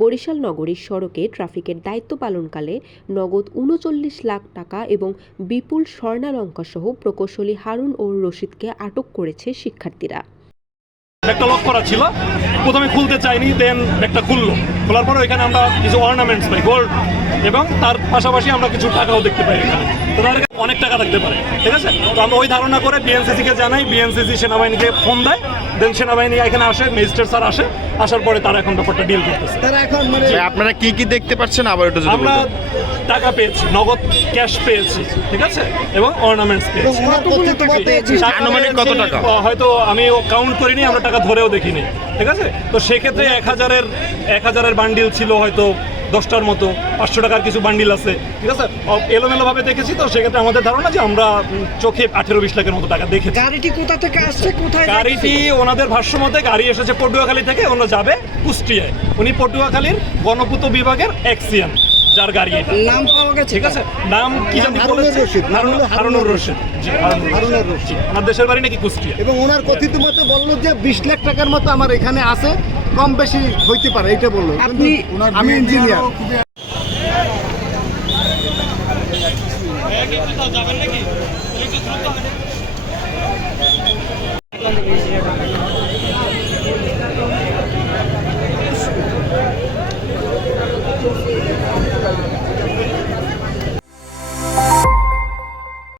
বরিশাল নগরীর সড়কে ট্রাফিকের দায়িত্ব পালনকালে নগদ ৩৯ লাখ টাকা এবং বিপুল স্বর্ণালংকারসহ প্রকৌশলী হারুন ও রশিদকে আটক করেছে শিক্ষার্থীরা। ব্যাগটা লক করা ছিল, প্রথমে খুলতে চাইনি, দেন ব্যাগটা খোলার পর ওইখানে আমরা কিছু অর্নামেন্টস পাই, গোল্ড, এবং তার পাশাপাশি আমরা কিছু টাকাও দেখতে পাই এখানে। তো তাদের অনেক টাকা থাকতে পারে, ঠিক আছে। তো আমরা ওই ধারণা করে বিএনসিসিকে জানাই, বিএনসিসি সেনাবাহিনীকে ফোন দেয়, দেন সেনাবাহিনী এখানে আসে, ম্যাজিস্ট্রেট স্যার আসে, আসার পরে তারা এখন ব্যাপারটা ডিল করতেছে। আপনারা কি কি দেখতে পাচ্ছেন আবার একটু যদি আমরা বলতেন? টাকা পেয়েছি, নগদ ক্যাশ পেয়েছি, ঠিক আছে, এবং অর্নামেন্টস পেয়েছি। আনুমানিক কত টাকা? হয়তো আমি কাউন্ট করিনি, আমরা টাকা ধরেও দেখিনি, ঠিক আছে। তো সেক্ষেত্রে 1000-এর বান্ডিল ছিল হয়তো 10টার মতো, 500 টাকার কিছু বান্ডিল আছে, ঠিক আছে। এলোমেলো ভাবে দেখেছি, তো সেক্ষেত্রে আমাদের ধারণা যে আমরা চোখে 18-20 লাখের মতো টাকা দেখেছি। গাড়িটি কোথা থেকে আসছে, কোথায়? গাড়িটি ওনাদের ভাষ্য মতে গাড়ি এসেছে পটুয়াখালী থেকে, ওনারা যাবে কুষ্টিয়ায়। উনি পটুয়াখালীর গণপূর্ত বিভাগের এক্সিয়ান, যার গাড়ি এটা। নাম পাওয়া গেছে, ঠিক আছে, নাম কি জানি বলেছে, হারুনুর রশিদ। জি, হারুনুর রশিদ। আমার দেশের বাড়ি নাকি কুষ্টিয়া। এবং ওনার কথিত মতে বললো যে 20 লাখ টাকার মতো আমার এখানে আছে, কম বেশি হইতে পারে, এটা বললো। আমি ইঞ্জিনিয়ার।